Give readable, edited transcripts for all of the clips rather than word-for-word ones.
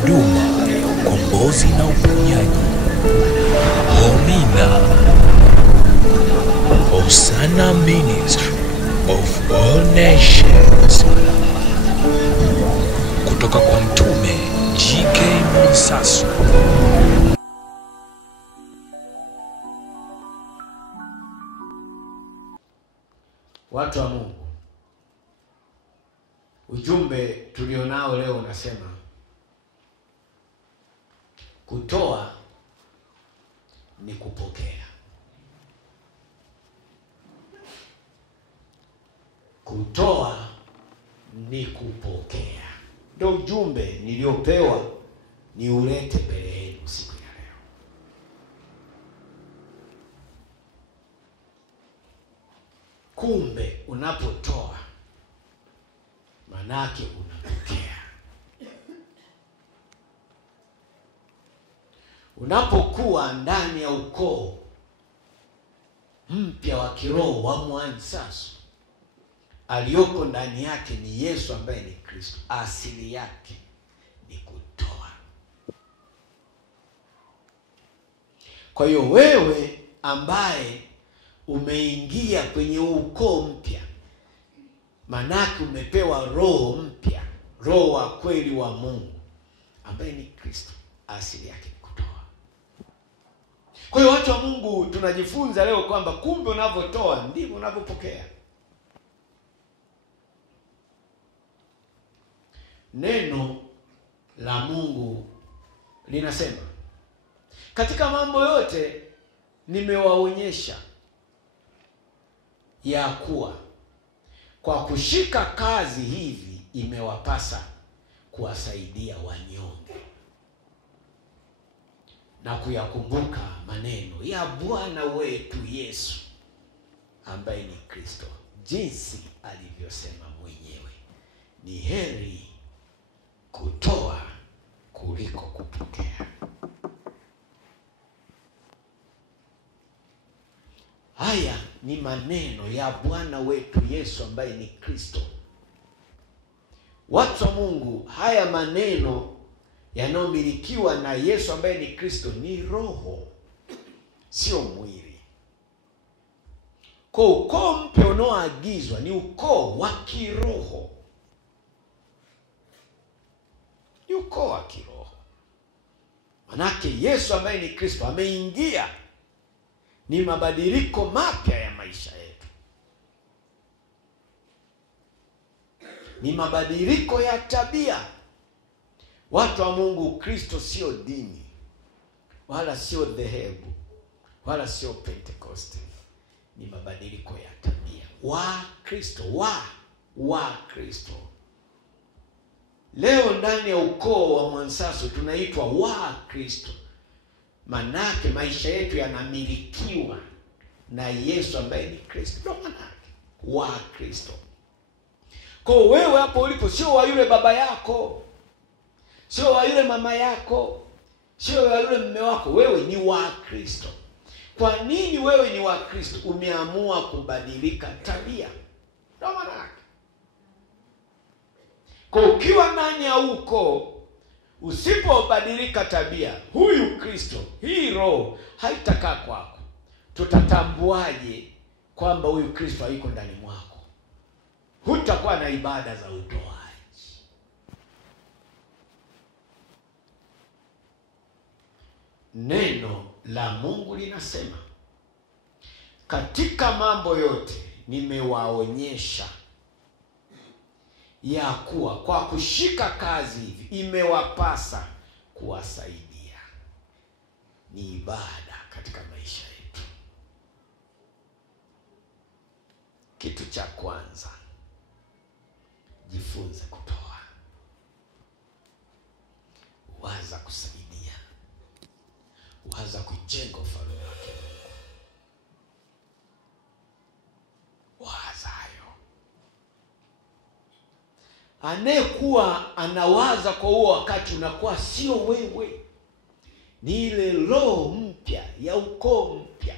huduma ya ukombozi na uponyaji. Homina Hosanna Ministry of All Nations, kutoka kwa Mtume G.K. Mwansasu. Watu wa Mungu, ujumbe tulionao leo unasema kutoa ni kupokea. Kutoa ni kupokea. Ndio ujumbe niliopewa ni ulete mbele yenu siku ya leo. Kumbe unapotoa manake unapokea. Unapokuwa ndani ya ukoo mpya wa kiroho wa Mwansasu, aliyoko ndani yake ni Yesu ambaye ni Kristo. Asili yake ni kutoa. Kwa hiyo wewe ambaye umeingia kwenye ukoo mpya, manake umepewa roho mpya, roho wa kweli wa Mungu ambaye ni Kristo. Asili yake ni kutoa. Kwa hiyo watu wa Mungu, tunajifunza leo kwamba kumbe unavyotoa ndivyo unavyopokea. Neno la Mungu linasema, katika mambo yote nimewaonyesha ya kuwa kwa kushika kazi hivi imewapasa kuwasaidia wanyonge na kuyakumbuka maneno ya Bwana wetu Yesu ambaye ni Kristo, jinsi alivyosema mwenyewe, ni heri kutoa kuliko kupokea. Haya ni maneno ya Bwana wetu Yesu ambaye ni Kristo. Watu wa Mungu, haya maneno yanayomilikiwa na Yesu ambaye ni Kristo ni roho, sio mwili. Kwa ukoo mpya unaoagizwa ni ukoo wa kiroho. Ni ukoo wa kiroho. Manake Yesu ambaye ni Kristo ameingia, ni mabadiliko mapya ya maisha yetu. Ni mabadiliko ya tabia. Watu wa Mungu, Kristo sio dini, wala sio dhehebu, wala sio Pentekoste. Ni mabadiliko ya tabia. Wa Kristo, wa Kristo. Leo ndani ya ukoo wa Mwansasu tunaitwa wa Kristo. Manake maisha yetu yanamilikiwa na Yesu ambaye ni Kristo. Ndio manake wa Kristo. Kwa wewe hapo ulipo sio wa yule baba yako, sio wa yule mama yako, sio wa yule mume wako. Wewe ni wa Kristo. Kwa nini wewe ni wa Kristo? Umeamua kubadilika tabia. Ndio manake. Kwa ukiwa ndani ya uko, usipobadilika tabia, huyu Kristo, hii roho haitakaa kwako. Tutatambuaje kwamba huyu Kristo hayuko ndani mwako? Hutakuwa na ibada za utoaji. Neno la Mungu linasema, katika mambo yote nimewaonyesha ya kuwa kwa kushika kazi hivi imewapasa kuwasaidia. Ni ibada katika maisha yetu. Kitu cha kwanza, jifunze kutoa. Waza kusaidia. Waza kujenga ufalme wake Mungu. Waza hayo. Anayekuwa anawaza kwa huo wakati unakuwa sio wewe. Ni ile roho mpya ya ukoo mpya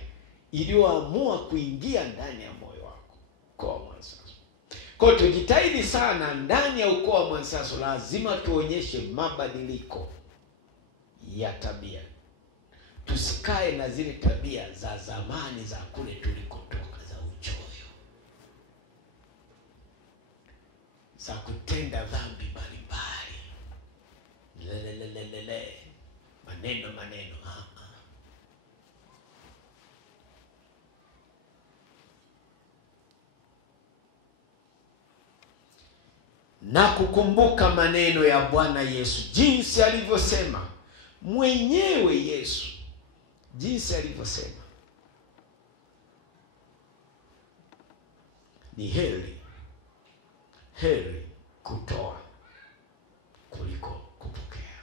iliyoamua kuingia ndani ya moyo wako. Kwa Mwansasu. Kwa tujitahidi sana ndani ya ukoo wa Mwansaso, lazima tuonyeshe mabadiliko ya tabia. Tusikae na zile tabia za zamani za kule tulikotoka, za uchoyo, za kutenda dhambi mbalimbali, maneno. Na kukumbuka maneno ya Bwana Yesu, jinsi alivyosema mwenyewe Yesu, jinsi alivyosema, ni heri kutoa kuliko kupokea.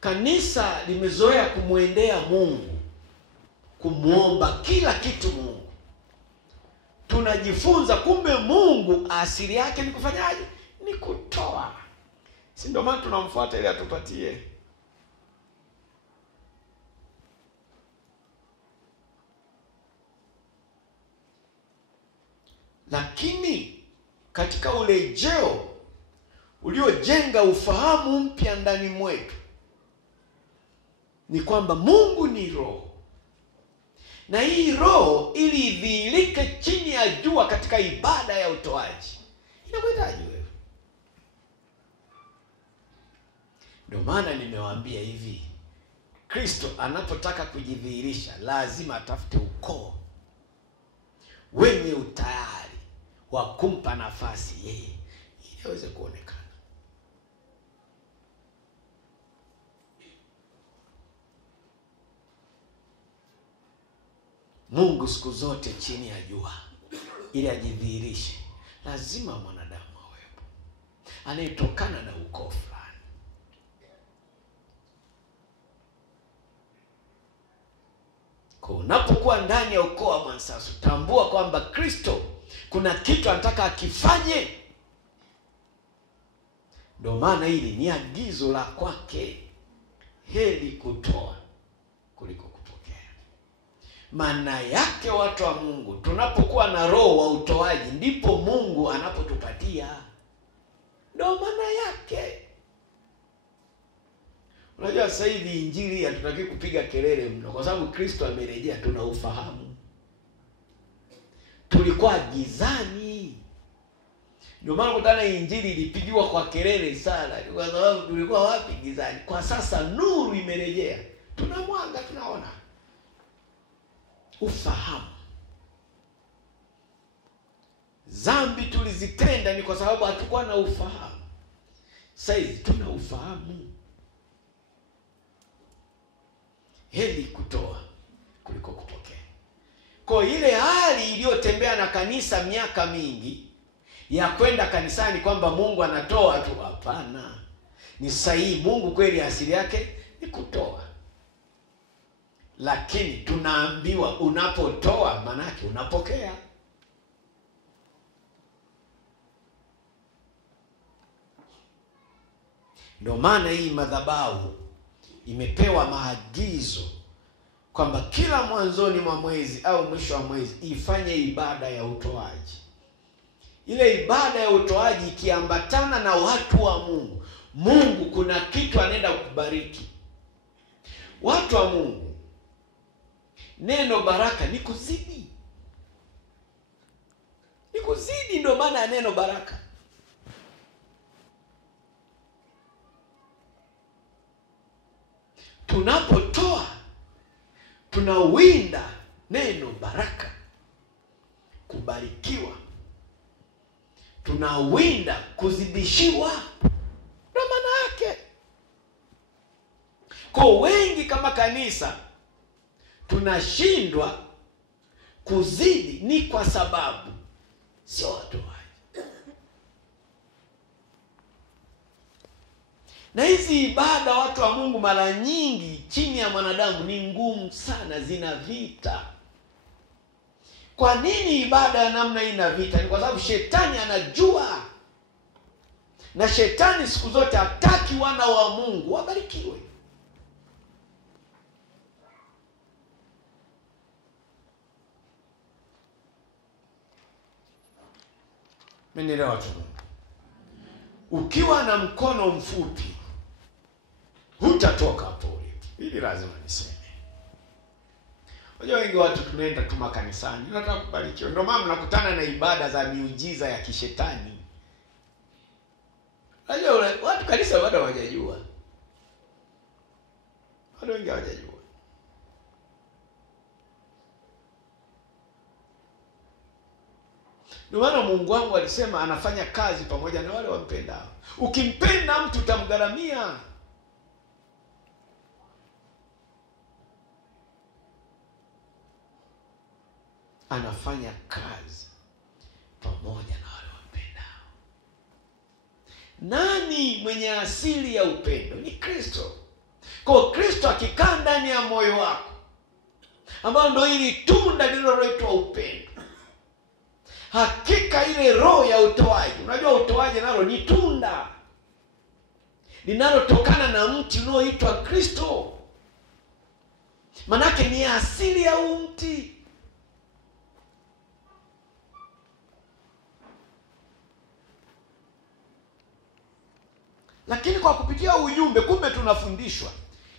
Kanisa limezoea kumwendea Mungu, kumuomba kila kitu Mungu. Tunajifunza kumbe Mungu asili yake ni kufanyaje? Ni kutoa. Si ndio maana tunamfuata ili atupatie. Lakini katika urejeo uliojenga ufahamu mpya ndani mwetu, ni kwamba Mungu ni roho. Na hii roho ili idhihirike chini ya jua katika ibada ya utoaji, inamhitaji wewe. Ndio maana nimewaambia hivi, Kristo anapotaka kujidhihirisha lazima atafute ukoo wenye utayari wa kumpa nafasi yeye ili aweze kuonekana. Mungu siku zote chini ya jua ili ajidhihirishe lazima mwanadamu awepo anayetokana na ukoo fulani. Kwa unapokuwa ndani ya ukoo wa Mwansaso, tambua kwamba Kristo kuna kitu anataka akifanye. Ndio maana hili ni agizo la kwake, heri kutoa kuliko kupokea. Maana yake watu wa Mungu, tunapokuwa na roho wa utoaji ndipo Mungu anapotupatia. Ndio maana yake. Unajua sasa hivi injili hatutaki kupiga kelele mno, kwa sababu Kristo amerejea, tuna ufahamu. Tulikuwa gizani. Ndio maana kutana injili ilipigiwa kwa kelele sana, kwa sababu tulikuwa wapi? Gizani. Kwa sasa nuru imerejea, tuna mwanga, tunaona. Ufahamu. Dhambi tulizitenda ni kwa sababu hatukuwa na ufahamu. Sasa tuna ufahamu. Heri kutoa kuliko kupokea. Kwa ile hali iliyotembea na kanisa miaka mingi ya kwenda kanisani kwamba Mungu anatoa tu, hapana. Ni sahihi, Mungu kweli asili yake ni kutoa. Lakini tunaambiwa unapotoa manake unapokea. Ndio maana hii madhabahu imepewa maagizo kwamba kila mwanzoni mwa mwezi au mwisho wa mwezi ifanye ibada ya utoaji. Ile ibada ya utoaji ikiambatana na watu wa Mungu, Mungu kuna kitu anaenda kubariki. Watu wa Mungu, neno baraka ni kuzidi. Ni kuzidi, ndio maana neno baraka. Tunapotoa tunawinda neno baraka, kubarikiwa. Tunawinda kuzidishiwa. Ndio maana yake. Kwa wengi kama kanisa tunashindwa kuzidi, ni kwa sababu sio watoaji. Na hizi ibada watu wa Mungu mara nyingi chini ya mwanadamu ni ngumu sana, zina vita. Kwa nini ibada ya namna hii ina vita? Ni kwa sababu shetani anajua. Na shetani siku zote hataki wana wa Mungu wabarikiwe. Mmenielewa watu Mungu? Ukiwa na mkono mfupi hutatoka hapo ulipo. Hili lazima niseme. Unajua wengi watu tunaenda tu makanisani, nataka kubarikiwa. Ndio maana mnakutana na ibada za miujiza ya kishetani. Unajua watu kanisa bado hawajajua. Watu wengi hawajajua. Ndio maana Mungu wangu alisema anafanya kazi pamoja na wale wampendao. Ukimpenda mtu utamgharamia. Anafanya kazi pamoja na wale wampendao. Nani mwenye asili ya upendo? Ni Kristo. Kwa Kristo akikaa ndani ya moyo wako, ambao ndio hili tunda lililoitwa upendo, hakika ile roho ya utoaji. Unajua utoaji nalo ni tunda linalotokana na mti unaoitwa Kristo. Manake ni asili ya mti. Lakini kwa kupitia ujumbe, kumbe tunafundishwa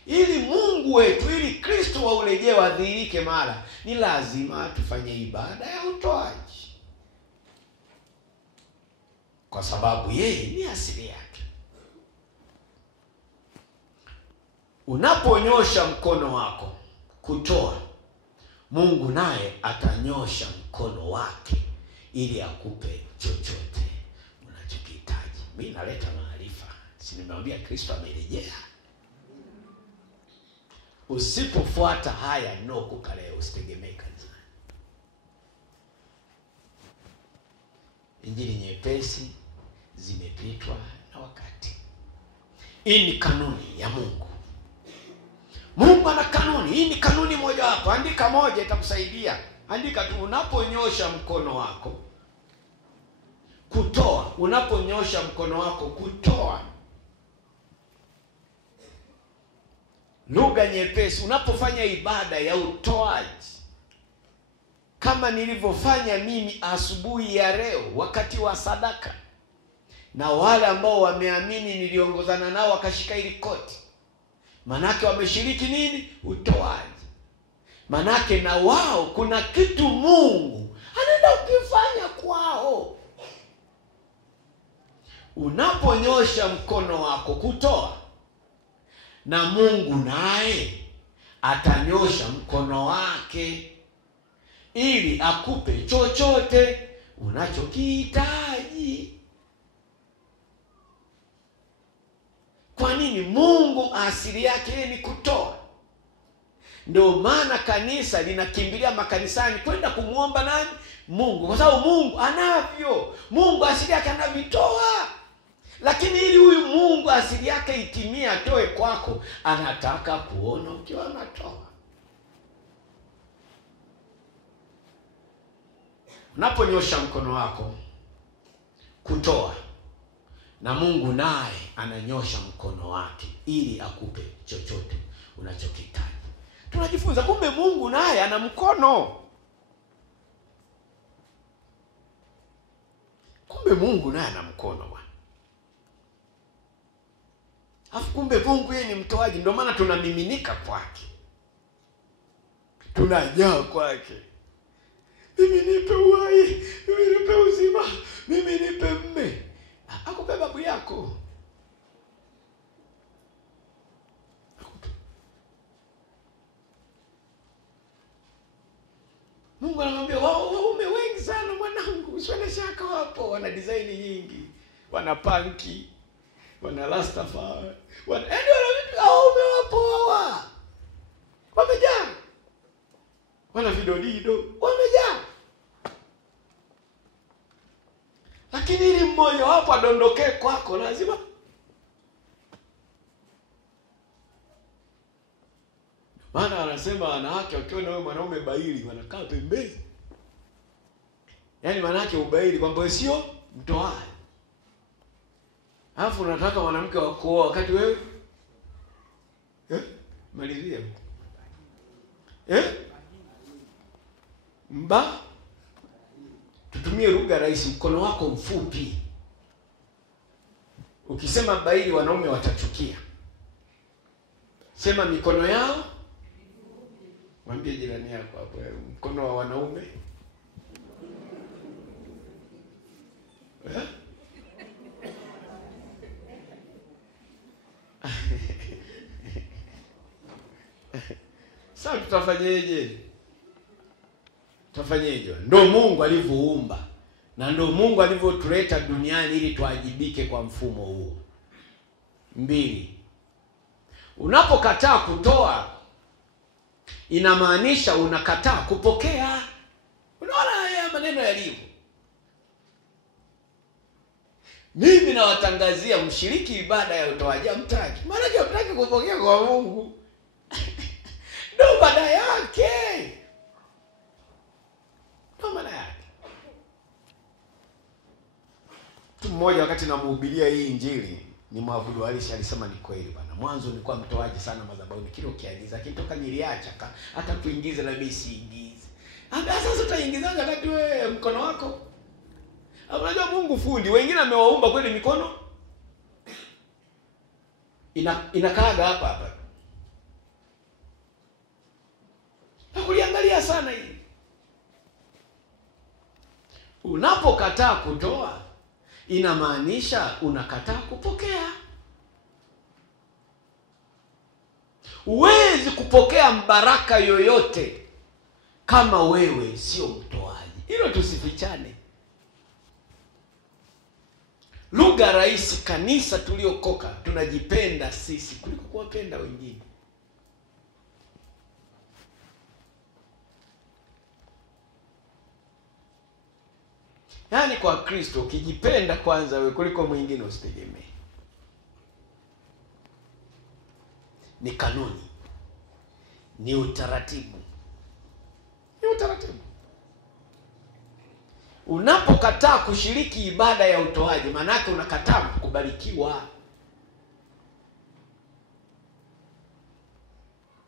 ili Mungu wetu, ili Kristo wa urejeo adhihirike mara, ni lazima tufanye ibada ya utoaji, kwa sababu yeye ni asili yake. Unaponyosha mkono wako kutoa, Mungu naye atanyosha mkono wake ili akupe chochote unachokihitaji. Mimi naleta maarifa. Si nimemwambia Kristo amerejea? Usipofuata haya kuka leo, usitegemee kanisani. Injili nyepesi zimepitwa na wakati. Hii ni kanuni ya Mungu. Mungu ana kanuni. Hii ni kanuni moja hapo. Andika moja itakusaidia. Andika tu, unaponyosha mkono wako kutoa, unaponyosha mkono wako kutoa, lugha nyepesi, unapofanya ibada ya utoaji, kama nilivyofanya mimi asubuhi ya leo wakati wa sadaka, na wale ambao wameamini niliongozana nao wakashika ili koti, manake wameshiriki nini? Utoaji. Manake na wao kuna kitu Mungu anaenda kufanya kwao. Unaponyosha mkono wako kutoa, na Mungu naye atanyosha mkono wake ili akupe chochote unachokihitaji. Kwa nini? Mungu asili yake ni kutoa. Ndio maana kanisa linakimbilia makanisani kwenda kumuomba nani? Mungu. Kwa sababu Mungu anavyo. Mungu asili yake anavitoa. Lakini ili huyu Mungu asili yake itimie, atoe kwako, anataka kuona ukiwa unatoa. Unaponyosha mkono wako kutoa, na Mungu naye ananyosha mkono wake ili akupe chochote unachokihitaji. Tunajifunza kumbe Mungu naye ana mkono. Kumbe Mungu naye ana mkono bwana. Afu kumbe Mungu yeye ni mtoaji, ndio maana tunamiminika kwake. Tunajaa kwake. Mimi nipe uhai, mimi nipe uzima, mimi nipe mme. Akupe babu yako. Mungu anamwambia waume wengi sana mwanangu, usione shaka, wapo wana design nyingi, wana punky, wana Rastafari, wana waume wapo hawa. Wamejaa. Wana vidodido, wamejaa. Lakini ili mmoja wapo adondokee kwako, lazima maana anasema wanawake wakiwa na wewe mwanaume baili wanakaa pembeni. Yaani maana yake ubaili kwamba wewe sio mtoaji. Alafu unataka mwanamke wa kuoa wakati wewe malizia. Tutumie nitumie lugha rahisi, mkono wako mfupi. Ukisema baili wanaume watachukia. Sema mikono yao. Mwambie jirani yako hapo, mkono wa wanaume. Sasa tutafanyeje? Tutafanyeje? Ndio Mungu alivyoumba. Na ndio Mungu alivyotuleta duniani ili tuajibike kwa mfumo huo. 2. Unapokataa kutoa, inamaanisha unakataa kupokea. Unaona haya maneno yalivyo? Mimi nawatangazia mshiriki ibada ya utoaji mtaki. Maana hataki kupokea kwa Mungu. Ndio baada yake. Ndio maana yake. Mtu mmoja wakati namhubiria hii injili, ni mwabudu halisi, alisema ni kweli bwana. Mwanzo nilikuwa mtoaji sana madhabahuni, kile ukiagiza, lakini toka niliacha hata kuingiza na mimi siingize. Sasa utaingizaje wakati wewe mkono wako? Unajua Mungu fundi, wengine amewaumba kweli mikono inakaaga hapa. Na kuliangalia sana hili. Unapokataa kutoa, inamaanisha unakataa kupokea. Huwezi kupokea mbaraka yoyote kama wewe sio mtoaji. Hilo tusifichane. Lugha rahisi, kanisa tuliokoka tunajipenda sisi kuliko kuwapenda wengine. Yaani kwa Kristo ukijipenda kwanza wewe kuliko mwingine usitegemee. Ni kanuni. Ni utaratibu. Unapokataa kushiriki ibada ya utoaji, maana yake unakataa kubarikiwa.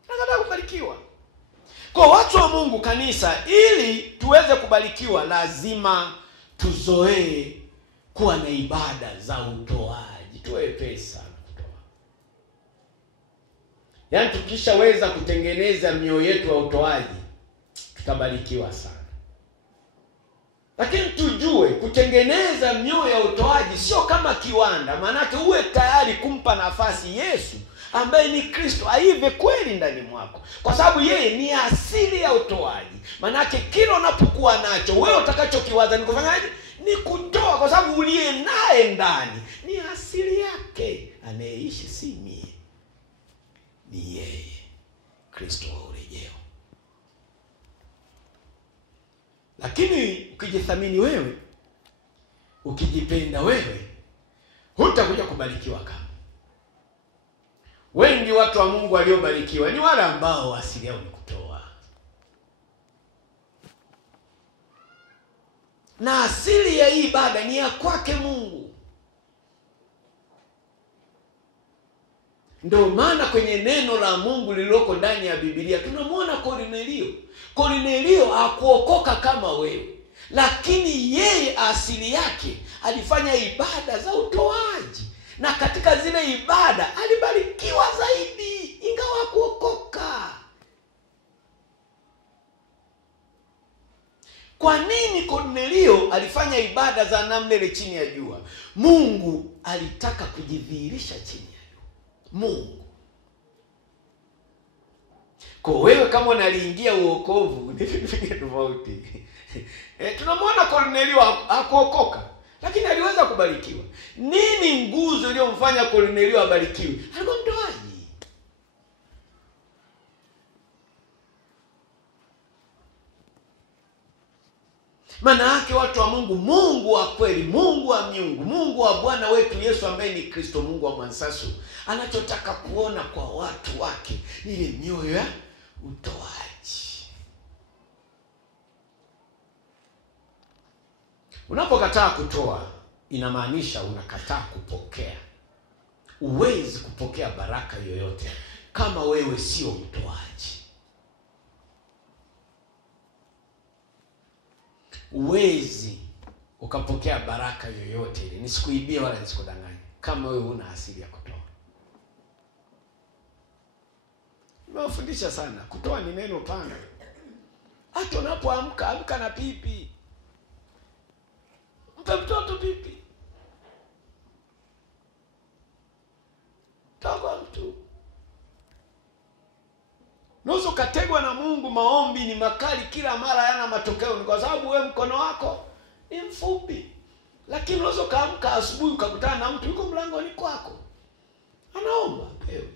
Unakataa kubarikiwa. Kwa watu wa Mungu kanisa, ili tuweze kubarikiwa lazima tuzoee kuwa na ibada za utoaji. Tuwe pesa kutoa. Yaani tukishaweza kutengeneza mioyo yetu ya utoaji, tutabarikiwa sana. Lakini tujue kutengeneza mioyo ya utoaji sio kama kiwanda. Maana uwe tayari kumpa nafasi Yesu ambaye ni Kristo aive kweli ndani mwako. Kwa sababu yeye ni asili ya utoaji. Maana kila unapokuwa nacho, wewe utakachokiwaza ni kufanyaje? Ni kutoa, kwa sababu uliye naye ndani ni asili yake. Anayeishi si mie, ni yeye, Kristo wa urejeo. Lakini ukijithamini wewe, ukijipenda wewe, hutakuja kubarikiwa kama. Wengi watu wa Mungu waliobarikiwa ni wale ambao asili yao ni kutoa. Na asili ya hii ibada ni ya kwake Mungu. Ndio maana kwenye neno la Mungu lililoko ndani ya Biblia tunamwona Kornelio. Kornelio hakuokoka kama wewe, lakini yeye asili yake alifanya ibada za utoaji, na katika zile ibada alibarikiwa zaidi ingawa hakuokoka. Kwa nini Kornelio alifanya ibada za namna ile chini ya jua? Mungu alitaka kujidhihirisha chini ya jua. Mungu. Kwa wewe kama unaliingia uokovu, ni vitu tofauti. Tunamwona Kornelio hakuokoka, lakini aliweza kubarikiwa. Nini nguzo iliyomfanya Kornelio abarikiwe? Alikuwa mtoaji. Maana yake watu wa Mungu, Mungu wa kweli, Mungu wa miungu, Mungu wa Bwana wetu Yesu ambaye ni Kristo, Mungu wa mwansasu, anachotaka kuona kwa watu wake ni ile mioyo ya utoaji. Unapokataa kutoa, inamaanisha unakataa kupokea. Huwezi kupokea baraka yoyote kama wewe sio mtoaji. Huwezi ukapokea baraka yoyote ile, nisikuibie wala nisikudanganye, kama wewe huna asili ya kutoa. Nimewafundisha sana, kutoa ni neno pana. Hata unapoamka, amka na pipi. Mpe mtoto pipi. Toa mtu. Nusu kategwa na Mungu, maombi ni makali kila mara, yana matokeo. Ni kwa sababu wewe mkono wako ni mfupi. Lakini unaweza kaamka asubuhi ukakutana na mtu yuko mlangoni kwako, anaomba pewe.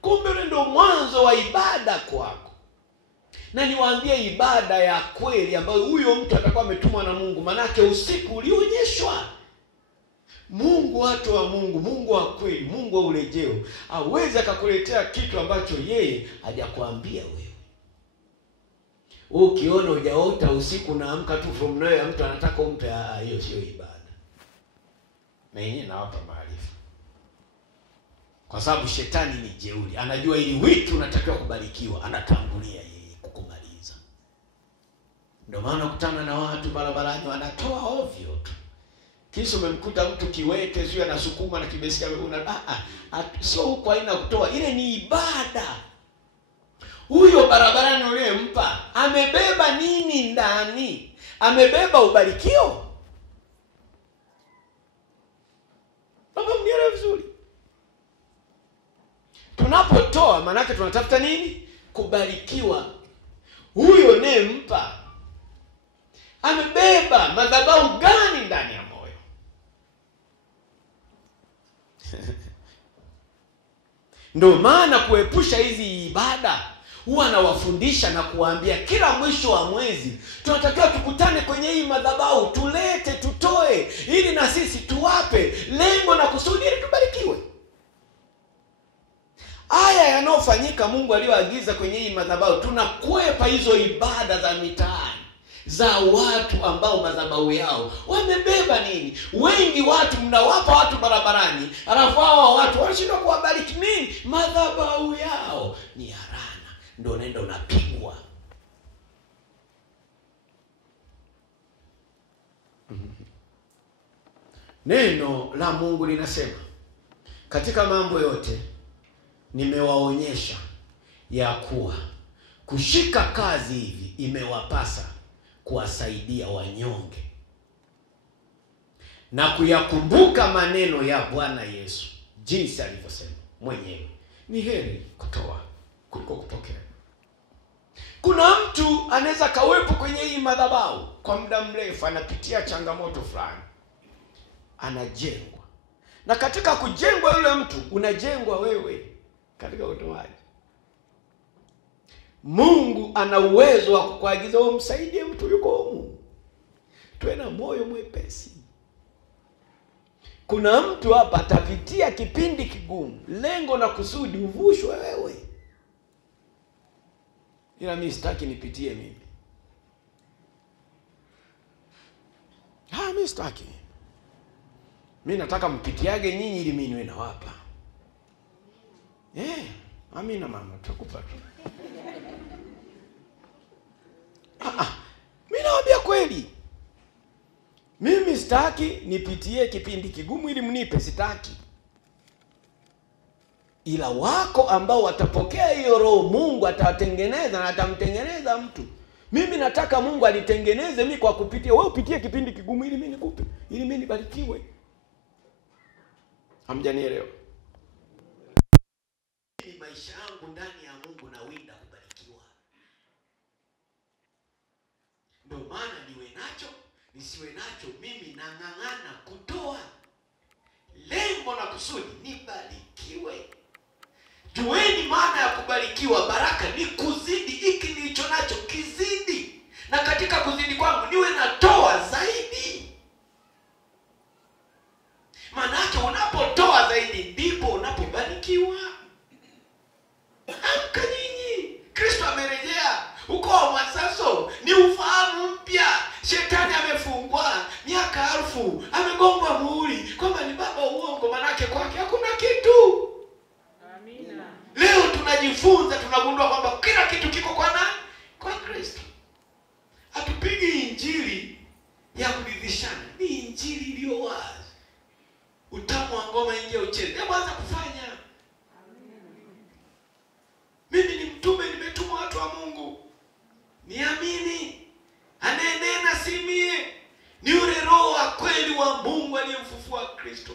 Kumbe ndio mwanzo wa ibada kwako. Na niwaambie, ibada ya kweli ambayo huyo mtu atakuwa ametumwa na Mungu, manake usiku ulionyeshwa. Mungu, watu wa Mungu, Mungu wa kweli, Mungu wa urejeo, hawezi akakuletea kitu ambacho yeye hajakwambia wewe. Ukiona hujaota usiku naamka tu from nowhere mtu anataka umpe, hiyo sio ibada. Na yeye nawapa maarifa. Kwa sababu shetani ni jeuri. Anajua ili wiki unatakiwa kubarikiwa, anatangulia yeye kukumaliza. Ndio maana ukutana na watu barabarani wanatoa ovyo tu. Kisha umemkuta mtu kiwete sio anasukuma na kibesika, sio huko haina kutoa, ile ni ibada. Huyo barabarani uliyempa amebeba nini ndani? Amebeba ubarikio. Baba, mnielewe vizuri. Tunapotoa manake tunatafuta nini? Kubarikiwa. Huyo nempa amebeba madhabahu gani ndani ya moyo? Ndio maana kuepusha hizi ibada, huwa nawafundisha na kuwaambia kila mwisho wa mwezi tunatakiwa tukutane kwenye hii madhabahu, tulete, tutoe, ili na sisi tuwape, lengo na kusudi ili tubarikiwe. Haya yanayofanyika Mungu aliyoagiza kwenye hii madhabahu, tunakwepa hizo ibada za mitaani za watu ambao madhabahu yao wamebeba nini. Wengi watu mnawapa watu barabarani, alafu hao watu wanashindwa kuwabariki nini? Madhabahu yao ni harana. Ndio nenda unapigwa. Neno la Mungu linasema, katika mambo yote nimewaonyesha ya kuwa kushika kazi hivi imewapasa kuwasaidia wanyonge na kuyakumbuka maneno ya Bwana Yesu, jinsi alivyosema mwenyewe, ni heri kutoa kuliko kupokea. Kuna mtu anaweza kawepo kwenye hii madhabahu kwa muda mrefu, anapitia changamoto fulani, anajengwa. Na katika kujengwa yule mtu, unajengwa wewe katika utoaji. Mungu ana uwezo wa kukuagiza umsaidie mtu yuko humu. Tuwe na moyo mwepesi. Kuna mtu hapa atapitia kipindi kigumu, lengo na kusudi uvushwe wewe. Ila mimi sitaki nipitie mimi. Mimi sitaki. Mimi nataka mpitiage nyinyi ili mimi niwe nawapa. Amina mama, tutakupa tu. Mimi nawaambia kweli. Mimi sitaki nipitie kipindi kigumu ili mnipe, sitaki. Ila wako ambao watapokea hiyo roho, Mungu atawatengeneza na atamtengeneza mtu. Mimi nataka Mungu alitengeneze mimi kwa kupitia wewe, upitie kipindi kigumu ili mimi nikupe, ili mimi nibarikiwe. Hamjanielewa? Maisha yangu ndani ya Mungu na winda kubarikiwa. Ndio maana niwe nacho, nisiwe nacho, mimi nang'ang'ana kutoa. Lengo na kusudi nibarikiwe. Jueni maana ya kubarikiwa. Baraka ni kuzidi, hiki nilicho nacho kizidi. Na katika kuzidi kwangu niwe natoa zaidi. Maanake unapotoa zaidi ndipo unapobarikiwa. Amka nyinyi, Kristo amerejea. Ukoo wa Mwasaso ni ufahamu mpya. Shetani amefungwa miaka 1000, amegongwa muhuri kwamba ni baba uongo, manake kwake hakuna kitu. Amina. Leo tunajifunza, tunagundua kwamba kila kitu kiko kwa nani? Kwa ya kuridhishana. Ni injili iliyo wazi. Utamu wa ngoma ingia ucheze. Hebu anza kufanya. Mimi ni mtume, nimetumwa watu wa Mungu. Niamini. Anenena si mie. Ni yule Roho wa kweli wa Mungu aliyemfufua Kristo.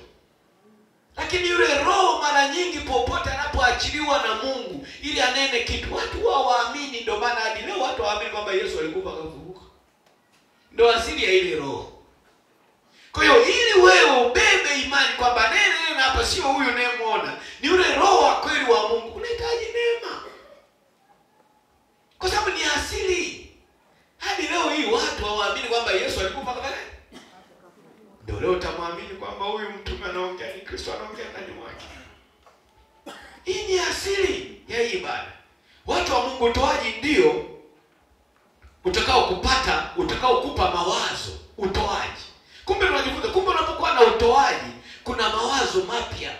Lakini yule Roho mara nyingi popote anapoachiliwa na Mungu ili anene kitu, watu wao waamini. Ndio maana hadi leo watu waamini kwamba Yesu alikufa akafufuka. Ndio asili ya ile Roho. Kwa hiyo ili wewe ubebe imani kwamba nene hapa sio huyu unayemwona, ni yule Roho wa kweli wa Mungu, unahitaji neema. Kwa sababu ni asili. Hadi leo hii watu hawaamini kwamba Yesu alikufa akafufuka. Ndio leo utamwamini kwamba huyu mtume anaongea ni Kristo anaongea ndani mwake. Hii ni asili ya ibada. Watu wa Mungu, utoaji ndio utakao kupa mawazo, utoaji. Kumbe tunajifunza, kumbe unapokuwa na utoaji kuna mawazo mapya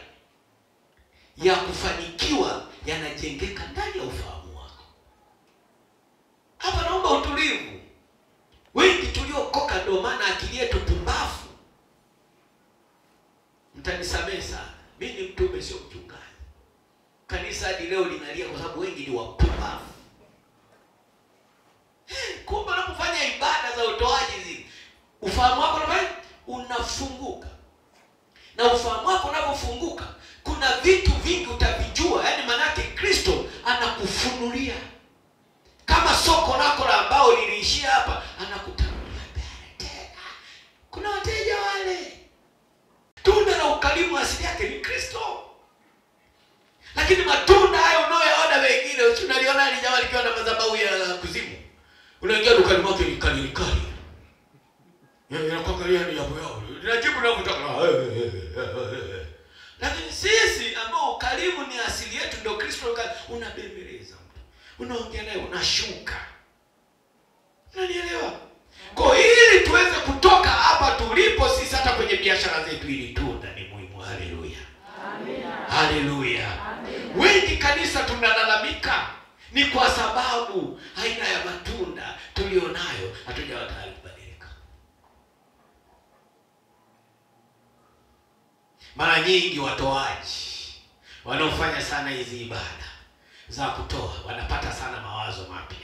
ya kufanikiwa yanajengeka ndani ya ufahamu wako. Hapa naomba utulivu. Wengi tuliokoka ndio maana akili yetu pumbafu. Mtanisamehe sana. Mimi ni mtume sio mchungaji. Kanisa hadi leo linalia kwa sababu wengi ni wapumbavu. Kumbe unapofanya ibada za utoaji zile, ufahamu wako unafunguka. Na ufahamu wako unapofunguka, kuna vitu vingi utavijua. Yaani manake Kristo anakufunulia. Kama soko lako la ambao liliishia hapa, anakutangulia mbele tena. Kuna wateja wale. Tunda la ukarimu asili yake ni Kristo. Lakini matunda hayo unayoyaona wengine, unaliona ni jamaa likiwa na madhabahu ya kuzimu. Unaingia dukani mwake ni kali. Inakuangalia ni hapo yao. Unajibu unapotaka. Lakini sisi ambao ukarimu ni asili yetu, ndio Kristo unabembeleza mtu. Unaongea naye unashuka. Unanielewa? Kwa ili tuweze kutoka hapa tulipo sisi hata kwenye biashara zetu, ili tunda ni muhimu. Haleluya. Amen. Haleluya. Wengi kanisa tunalalamika ni kwa sababu aina ya matunda tulionayo hatujawa tayari kubadilika. Mara nyingi watoaji wanaofanya sana hizi ibada za kutoa wanapata sana mawazo mapya,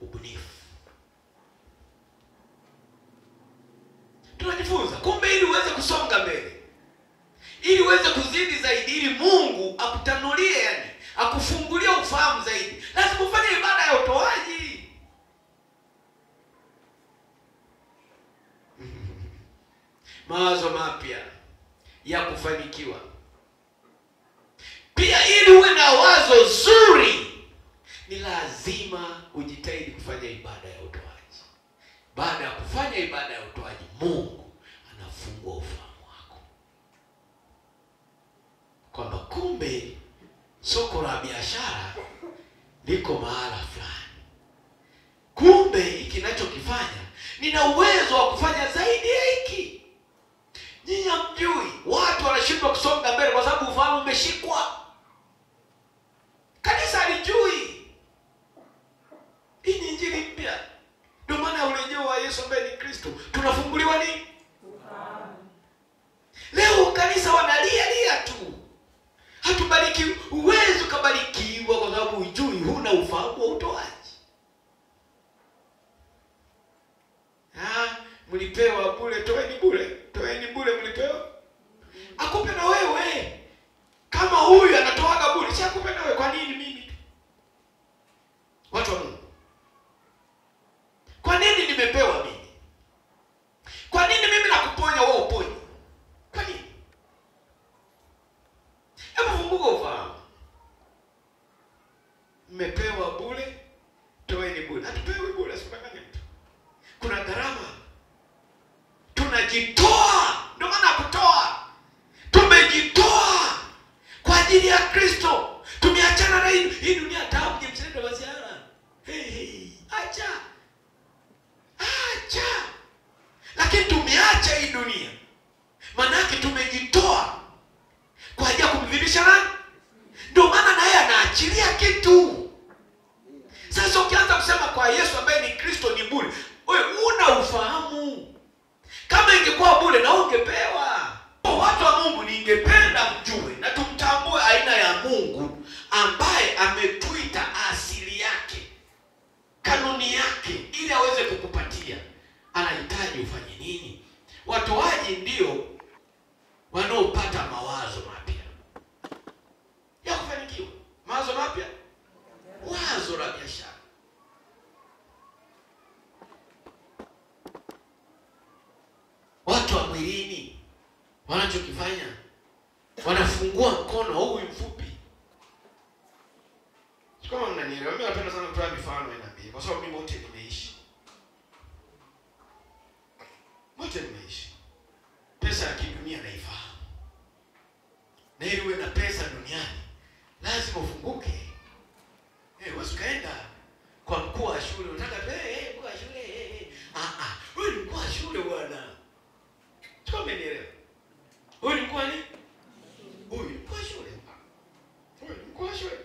ubunifu. Tunajifunza kumbe ili uweze kusonga mbele, ili uweze kuzidi zaidi, ili Mungu akutanulie, yani akufungulie ufahamu zaidi, lazima ufanye ibada ya utoaji. Mawazo mapya ya kufanikiwa. Pia ili uwe na wazo zuri, ni lazima ujitahidi kufanya ibada ya utoaji. Baada ya kufanya ibada ya utoaji, Mungu anafungua ufahamu wako kwamba kumbe soko la biashara liko mahala fulani. Kumbe hiki ninachokifanya nina uwezo wa kufanya zaidi ya hiki. Nyinyi hamjui, watu wanashindwa kusonga mbele kwa sababu ufahamu umeshikwa. Kanisa halijui. Hii ni injili mpya. Ndio maana urejeo wa Yesu ambaye ni Kristo, tunafunguliwa nini? Ufahamu. Leo kanisa wanalia tu. Hatubariki, uwezo kabarikiwa kwa sababu hujui, huna ufahamu wa utoaji. Mlipewa bure, toeni bure. Toeni bure mlipewa. Akupe na wewe. Kama huyu anatoaga bure, si akupe na wewe. Kwa nini mimi? Watu wa Mungu, kwa nini nimepewa mimi? Kwa nini mimi nakuponya wewe uponye? Kwa nini? Hebu funguka ufahamu. Mmepewa bure, toeni bure. Hatupewi bure, usidanganye mtu. Kuna gharama. Tunajitoa. Ndio maana kutoa. Tumejitoa kwa ajili ya Kristo. Tumeachana na hii dunia tabu ya msendo wa ziara. Acha. Lakini tumeacha hii dunia. Maana yake tumejitoa kwa ajili ya kumdhibitisha nani? Ndio maana naye anaachilia kitu. Sasa ukianza kusema kwa Yesu ambaye ni Kristo ni bure, wewe una ufahamu upewe na ungepewa. Watu wa Mungu, ningependa mjue na tumtambue aina ya Mungu ambaye ametuita asili yake, kanuni yake, ili aweze kukupatia. Anahitaji ufanye nini? Watoaji ndio wanaopata mawazo mapya ya kufanikiwa. Mawazo mapya, wazo la biashara. Watu wa mwilini wanachokifanya, wanafungua mkono huu mfupi. Kama mnanielewa, mimi napenda sana kutoa mifano inabii, kwa sababu mimi wote nimeishi. Wote nimeishi. Pesa ya kidunia naifahamu. Na ili uwe na pesa duniani, lazima ufunguke. Wewe ukaenda kwa mkuu wa shule, unataka mkuu wa shule. Wewe ni mkuu wa shule bwana. Umenielewa? Huyu ni mkuu wa nini? Huyu ni mkuu wa shule. Huyu ni mkuu wa shule.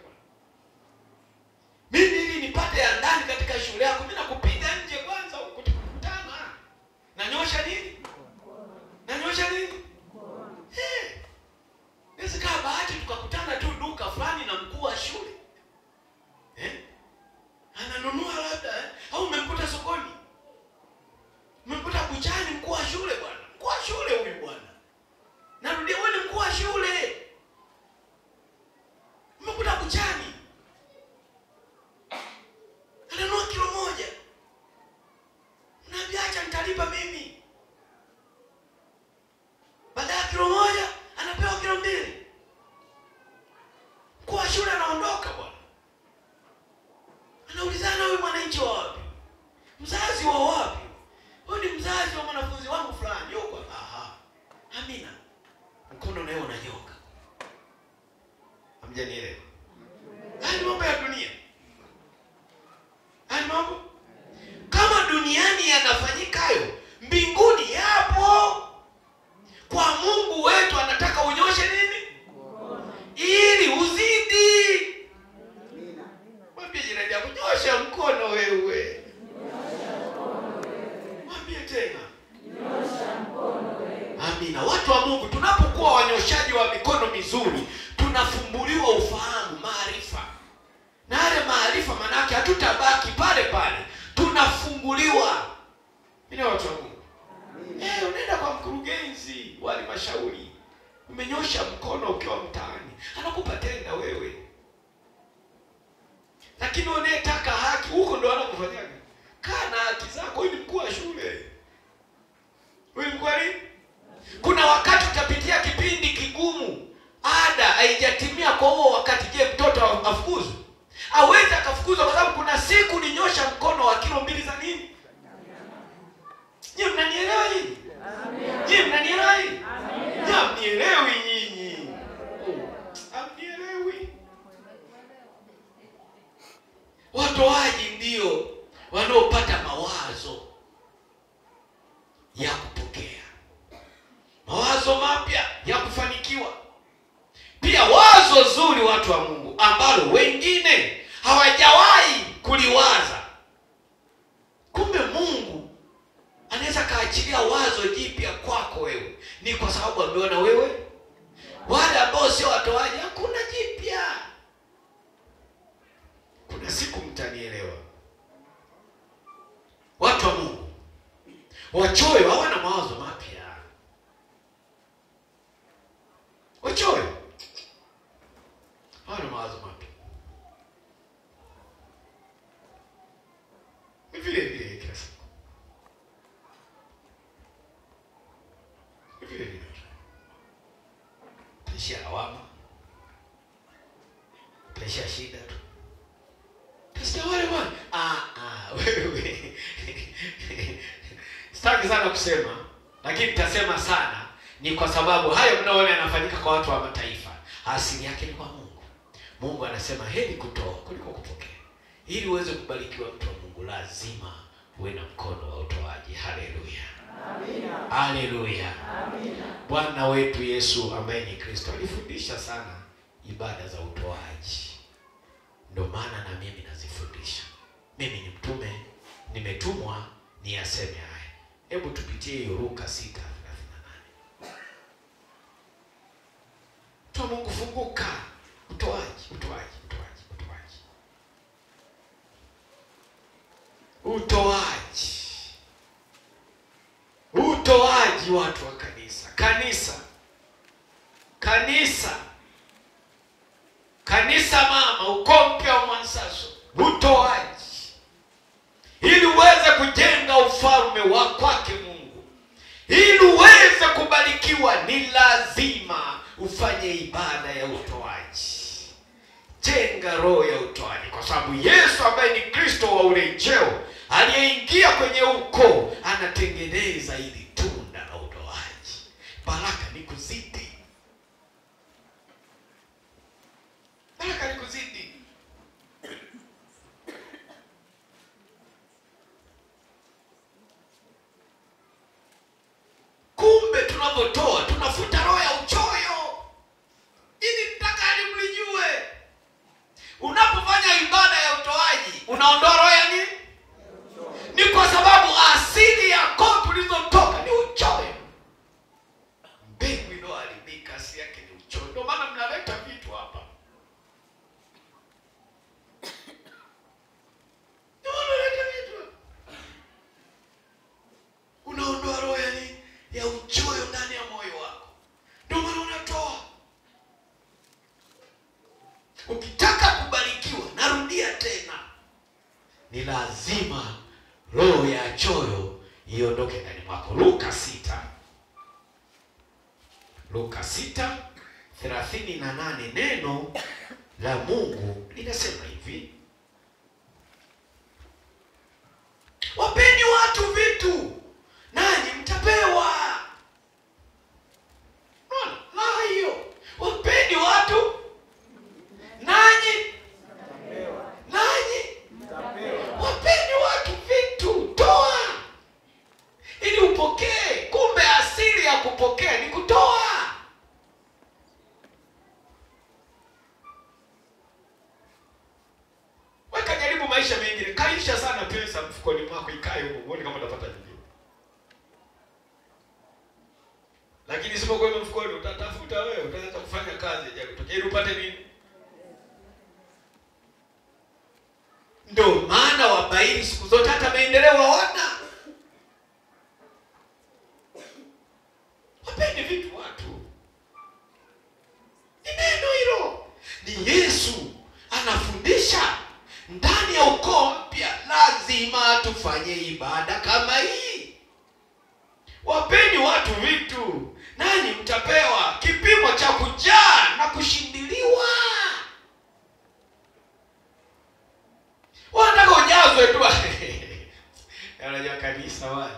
Mimi ili nipate ya ndani katika shule yako, mimi nakupiga nje kwanza huko tukutana. Nanyosha nini? Nanyosha nini? Nisi kaa bahati tukakutana tu duka fulani na mkuu wa shule. Ananunua labda, au umemkuta sokoni. Umemkuta kuchani mkuu wa shule bwana. Mkuu wa shule huyu bwana. Narudia, wewe ni mkuu wa shule. Umekuta kuchani. Ananunua kilo moja. Unabiacha nitalipa mimi. Baada ya kilo moja anapewa kilo 2. Mkuu wa shule anaondoka bwana. Anaulizana, huyu mwananchi wa wapi? Mzazi wa wapi? Huyu ni mzazi wa mwanafunzi wangu fulani. Yuko. Amina. Mkono nayo unanyoka. Hamjanielewa? Haya mambo ya dunia. Haya mambo kama duniani yanafanyikayo, mbinguni yapo. Kwa Mungu wetu anataka unyoshe nini? Ili uzidi. Mwambie jirani yako, nyosha mkono wewe. Mwambie tena, nyosha mkono wewe. Amina. Watu wa Mungu, tunapokuwa wanyoshaji wa mikono mizuri, tunafumbuliwa ufahamu, maarifa. Na yale maarifa manake hatutabaki pale pale. Tunafunguliwa. Mimi watu wa Mungu. Unaenda kwa mkurugenzi wa halmashauri. Umenyosha mkono ukiwa mtaani. Anakupa tenda wewe. Lakini unayetaka haki, huko ndo anakufanyaga. Kaa na haki zako, wewe ni mkuu wa shule. Wewe ni mkuu wa nini? Kuna wakati utapitia kipindi kigumu. Ada haijatimia kwa huo wakati. Je, mtoto afukuzwe? Hawezi akafukuzwa kwa sababu kuna siku ninyosha mkono wa kilo 2 za nini? Je, mnanielewa hii? Je, mnanielewa hii? Je, mnielewi nyinyi? Hamnielewi. Watoaji ndio wanaopata mawazo ya kupokea, mawazo mapya ya kufanikiwa. Pia wazo zuri, watu wa Mungu, ambalo wengine hawajawahi kuliwaza. Kumbe Mungu anaweza kaachilia wazo jipya kwako wewe. Ni kwa sababu ameona wewe. Wale ambao sio watoaji, hakuna jipya. Kuna siku mtanielewa. Watu wa Mungu, wachoyo hawana mawazo mapya. Wachoyo hawana mawazo mapya. Vile kila siku. Vile. Taishia lawama. Taishia shida tu. Taishia wale. Wewe. Sitaki sana kusema, lakini nitasema sana. Ni kwa sababu hayo mnaoona yanafanyika kwa watu wa mataifa, asili yake ni kwa Mungu. Mungu anasema heri kutoa kuliko kupokea. Ili uweze kubarikiwa, mtu wa Mungu, lazima uwe na mkono wa utoaji. Haleluya. Amina. Haleluya. Amina. Bwana wetu Yesu ambaye ni Kristo alifundisha sana ibada za utoaji. Ndio maana na mimi nazifundisha. Mimi ni mtume, nimetumwa niyaseme haya. Hebu tupitie Luka 6:38. Mtu wa Mungu, funguka. Utoaji. Utoaji watu wa kanisa mama, uko mpya wa Mwansaso. Utoaji ili uweze kujenga ufalme wa kwake Mungu, ili uweze kubarikiwa, ni lazima ufanye ibada ya utoaji. Jenga roho ya utoaji, kwa sababu Yesu ambaye ni Kristo wa urejeo aliyeingia kwenye ukoo anatengeneza ili tunda la utoaji. Baraka ni kuzidi. Kumbe tunapotoa tunafuta roho ya uchoyo. Ili nitaka mlijue, unapofanya ibada ya utoaji unaondoa roho ya nini? Ni kwa sababu asili ya koo tulizotoka ni uchoyo. Mbegu iliyoharibika asili yake ni uchoyo. Ndio maana mnaleta vitu hapa. Unaondoa roho ya uchoyo ndani ya moyo wako. Ndio maana unatoa. Ukitaka kubarikiwa, narudia tena, ni lazima roho ya choyo iondoke ndani mwako. Luka 6:38 neno la Mungu linasema hivi: wapeni watu vitu nanyi mtapewa. Unaona hiyo? Wapeni watu nanyi mtapewa. Wapeni watu vitu, toa ili upokee. Kumbe asili ya kupokea ni kutoa. Weka jaribu maisha mengine, kaisha sana pesa mfukoni mwako, ikae huko uone kama utapata nini. Lakini sio kwa mfukoni, utatafuta wewe, utaanza kufanya kazi ya kutokea ili upate nini? Ndio maana wabairi siku zote hata maendeleo waona. Wapeni vitu watu. Ni neno hilo. Ni Yesu anafundisha ndani ya ukoo mpya lazima tufanye ibada kama hii. Wapeni watu vitu nanyi mtapewa, kipimo cha kujaa na kushindiliwa. Wanataka ujazwe tu. Unajua kanisa wale.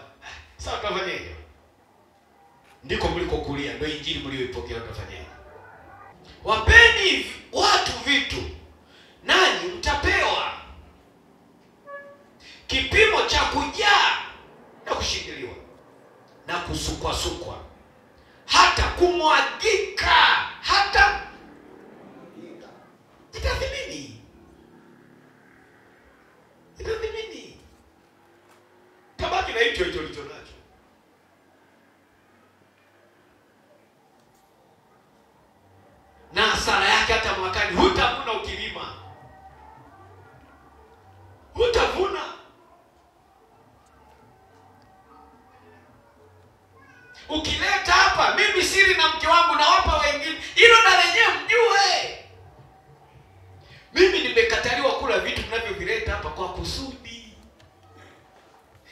Sasa utafanyaje? Ndiko mlikokulia, ndio injili mlioipokea, utafanyaje? Wapeni watu vitu nanyi mtapewa, kipimo cha kujaa na kushindiliwa na kusukwa hata kumwagika, hata itathimini. Tabaki na hicho ulicho nacho. Na hasara yake hata mwakani hutavuna. Ukilima hutavuna. Ukileta hapa, mimi siri na mke wangu nawapa wengine, hilo na lenyewe mjue. Mimi nimekataliwa kula vitu mnavyovileta hapa kwa kusudi,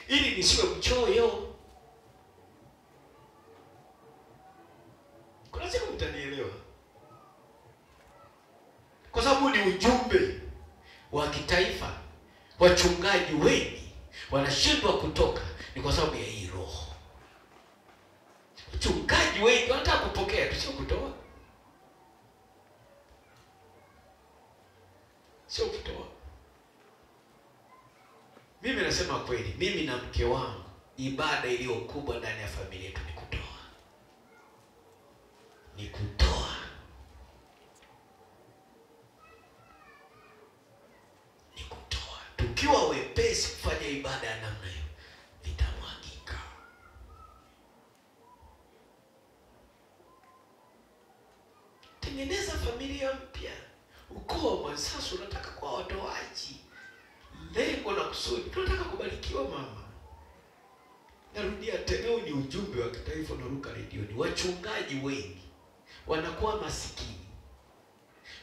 ili nisiwe mchoyo. Kuna siku mtanielewa, kwa sababu ni ujumbe wa kitaifa. Wachungaji wengi wanashindwa kutoka ni kwa sababu ya hii roho. Wachungaji wengi wanataka kupokea tu, sio kutoa. Sio kutoa. Mimi nasema kweli, mimi na mke wangu, ibada iliyo kubwa ndani ya familia yetu ni kutoa. Ni kutoa. Ni kutoa. Tukiwa wepesi kufanya ibada ya namna hiyo, vitamwagika. Tengeneza familia mpya. Ukoo Mwansasu unataka kuwa watoaji. Lengo na kusudi, tunataka kubarikiwa mama. Narudia tena, ni ujumbe wa kitaifa unaruka redioni. Wachungaji wengi wanakuwa masikini,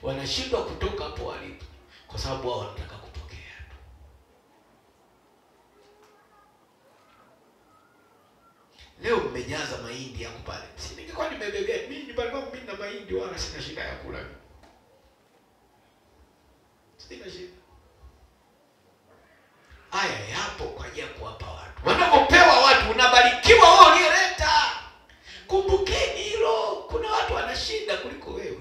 wanashindwa kutoka hapo walipo kwa sababu wao wanataka kupokea tu. Leo mmejaza mahindi yako pale. Si ningekuwa nimebebea mimi nyumbani kwangu, mimi na mahindi wala sina shida ya kula. Sina shida. Haya yapo kwa ajili ya kuwapa watu. Wanapopewa watu unabarikiwa wao uliyeleta. Kumbukeni hilo. Kuna watu wanashinda kuliko wewe.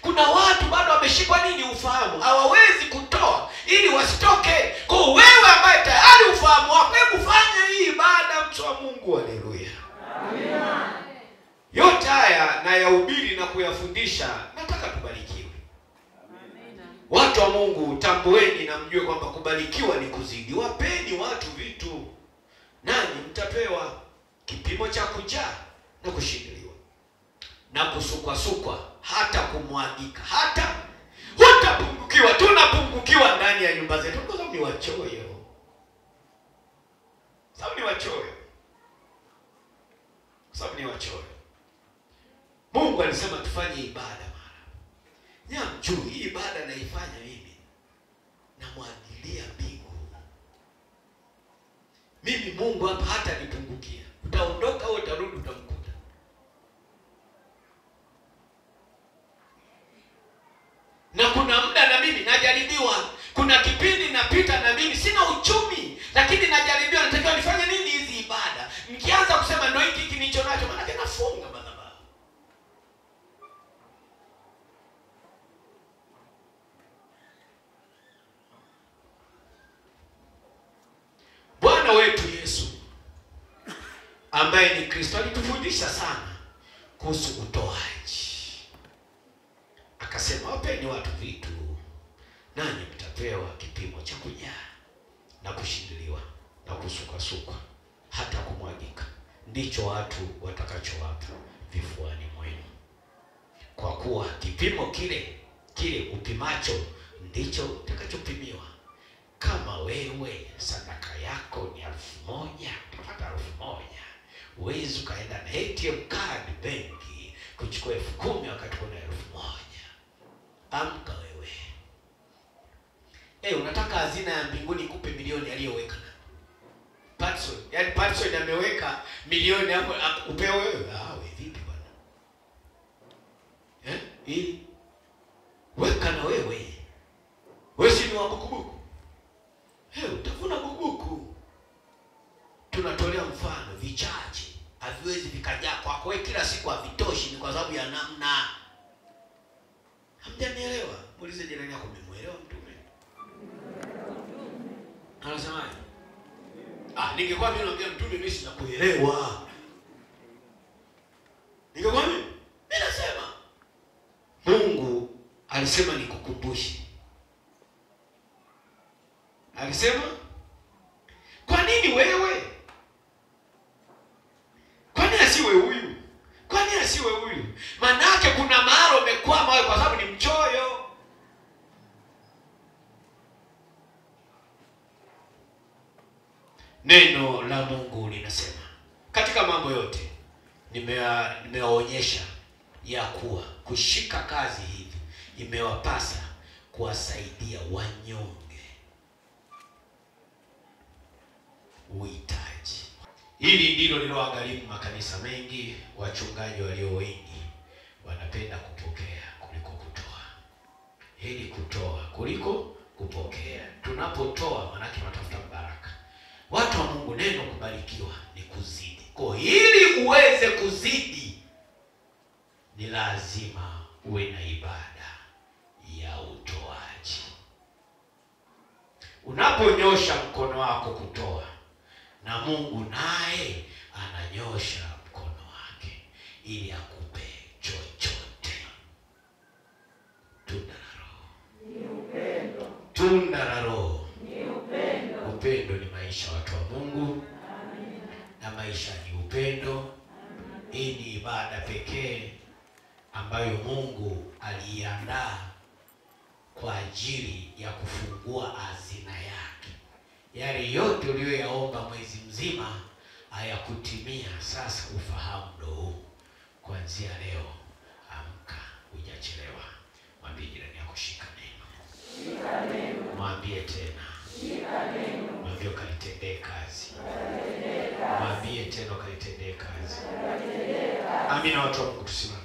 Kuna watu bado wameshikwa nini ufahamu. Hawawezi kutoa ili wasitoke. Kwa wewe ambaye tayari ufahamu wako, hebu fanya hii ibada mtu wa Mungu. Haleluya. Amina. Yote haya na yahubiri na kuyafundisha, nataka tubarikiwe. Amina. Watu wa Mungu, tambueni na mjue kwamba kubarikiwa ni kuzidi. Wapeni watu vitu, nani mtapewa. Kipimo cha kujaa na kushindiliwa na kusukwa hata kumwagika, hata hutapungukiwa. Tunapungukiwa ndani ya nyumba zetu kwa sababu ni wachoyo. Mungu alisema tufanye ibada mara. Nyamjui hii ibada naifanya mimi, namwagilia mbingu. Mimi Mungu hapa hata nipungukia. Utaondoka au utarudi utamkuta. Na kuna muda na mimi najaribiwa. Kuna kipindi napita na mimi sina uchumi, lakini najaribiwa, natakiwa nifanye nini hizi ibada. Nikianza kusema ndio hiki nilicho nacho, maana nafunga madhabahu. Bwana wetu Yesu ambaye ni Kristo alitufundisha sana kuhusu utoaji. Akasema wapeni watu vitu, nanyi mtapewa kipimo cha kujaa na kushindiliwa na kusukwa hata kumwagika. Ndicho watu watakachowapa vifuani mwenu. Kwa kuwa kipimo kile upimacho ndicho utakachopimiwa. Kama wewe sadaka yako ni 1,000, utapata 1,000. Uwezi ukaenda na ATM card benki kuchukua 10,000 wakati kuna 1,000. Amka wewe. Unataka hazina ya mbinguni ikupe milioni aliyoweka na Patson. Yaani Patson ameweka milioni hapo upewe wewe. Wewe vipi bwana? Hii weka na wewe. Wewe si ni wa bukubuku. Utavuna bukubuku. Tunatolea mfano vichache. Haviwezi vikajaa kwako. Wewe kila siku havitoshi, ni kwa sababu ya namna. Hamjanielewa? Muulize jirani yako, umemuelewa mtume? Anasemaje? Ningekuwa mimi naambia mtume mimi sinakuelewa. Ningekuwa mimi nasema Mungu alisema nikukumbushe. Alisema kwa nini wewe? Kwa nini asiwe huyu? Kwa nini asiwe huyu? Maana yake kuna mahali umekwama wewe kwa sababu ni mchoyo. Neno la Mungu linasema katika mambo yote nimewaonyesha ya kuwa kushika kazi hivi imewapasa kuwasaidia wanyonge. Uhitaji. Hili ndilo lilowagharimu makanisa mengi. Wachungaji walio wengi wanapenda kupokea kuliko kutoa. Hili kutoa kuliko kupokea. Tunapotoa maana tunatafuta baraka. Watu wa Mungu, neno kubarikiwa ni kuzidi. Kwa ili uweze kuzidi ni lazima uwe na ibada ya utoaji. Unaponyosha mkono wako kutoa, na Mungu naye ananyosha mkono wake ili akupe chochote. Tunda la Roho ni upendo. Tunda la Roho ni upendo. Upendo ni maisha watu wa Mungu. Amina. Na maisha ni upendo. Amina. Hii ni ibada pekee ambayo Mungu aliandaa kwa ajili ya kufungua hazina yake. Yale yote uliyoyaomba mwezi mzima hayakutimia, sasa ufahamu ndo huu. Kuanzia leo amka, hujachelewa. Mwambie jirani yako shika neno. Shika neno. Mwambie tena. Shika neno. Mwambie kalitendee kazi. Mwambie tena kalitendee kazi. Amina watu wa Mungu tusimame.